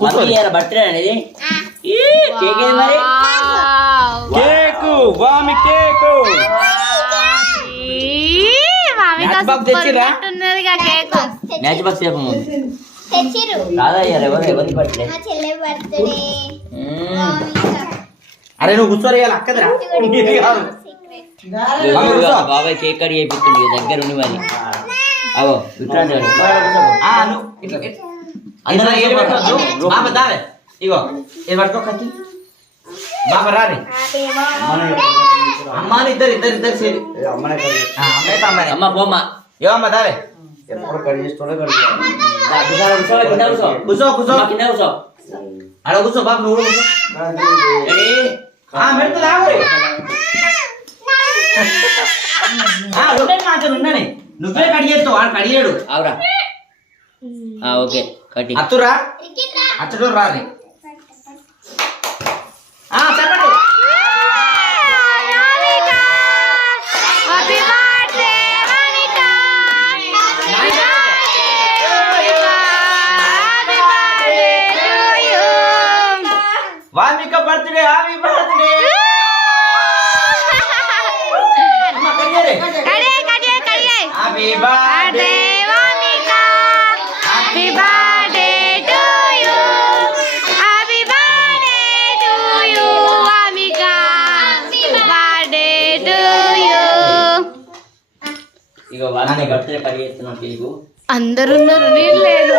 birthday అనేది cake మరి cake వామి కేకు మ్యాచ్ బాక్స్ తెచ్చిరా మ్యాచ్ బాక్స్ చెప్పము రాదా ఎవరి బర్త్డే అరే నువ్వు కూర్చోరు అక్కదరా బాబాయ్ కేక్ కట్ చేయిస్తుంది దగ్గర ఉండి మరి అవో విక్రాంత్ గారు ఇగో ఇది పట్టుకో కత్తి బాబా రాని అమ్మాని ఇద్దరు సేరి అమ్మ పోమ్మ ఏ అమ్మ దావే కూర్చో కూర్చో కింద కూర్చో అక్కడ కూర్చో బాబు నువ్వు ఉండని నువ్వే కడిగేస్తావు వాడు కడిగాడు అవురా ఓకే కటి అత్తురా అచ్చడు రాని చెప్పండి Vamika birthday happy birthday happy birthday Vamika happy birthday to you happy birthday to you Vamika happy birthday to you ఇగో వానే బర్త్డే పరిగెత్తున్నా కేకు అందరూ ఉన్నారు నేను లేదు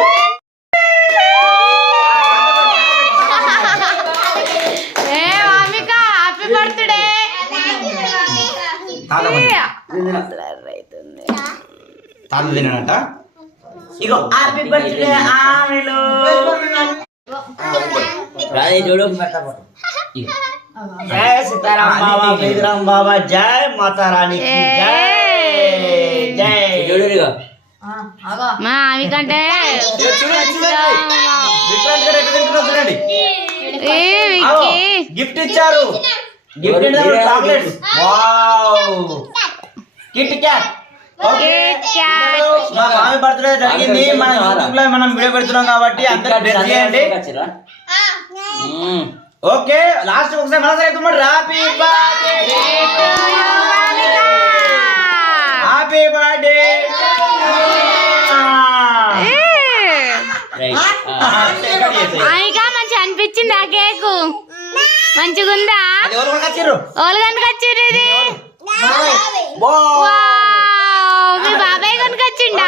బర్త్డే తాత తినట ఇగో హ్యాపీ బర్త్డే ఆమెలో రాజే జోడో జై సీతారాం బాబా వేదరాం బాబా జై మాతా రాణి की జై జై జోడోరిగా మా ఆమె కంటే విక్రాంత్ గారు ఎక్కడ తింటున్నారు చూడండి గిఫ్ట్ ఇచ్చారు గిఫ్ట్ ఏంటంటే చాక్లెట్స్ వావ్ కిట్ క్యాట్ మా మామి బర్త్డే జరిగింది మన యూట్యూబ్ లో మనం వీడియో పెడుతున్నాం కాబట్టి అందరూ బ్లెస్ చేయండి ఓకే లాస్ట్ ఒకసారి మనసారి ఎత్తుమండి హ్యాపీ బర్త్డే హ్యాపీ బర్త్డే ఇంకా మంచి అనిపించింది ఆ కేకు మంచిగా ఉందా వాళ్ళు కనుకొచ్చిర్రు ఇది మీ బాబాయ్ కనుకొచ్చిండా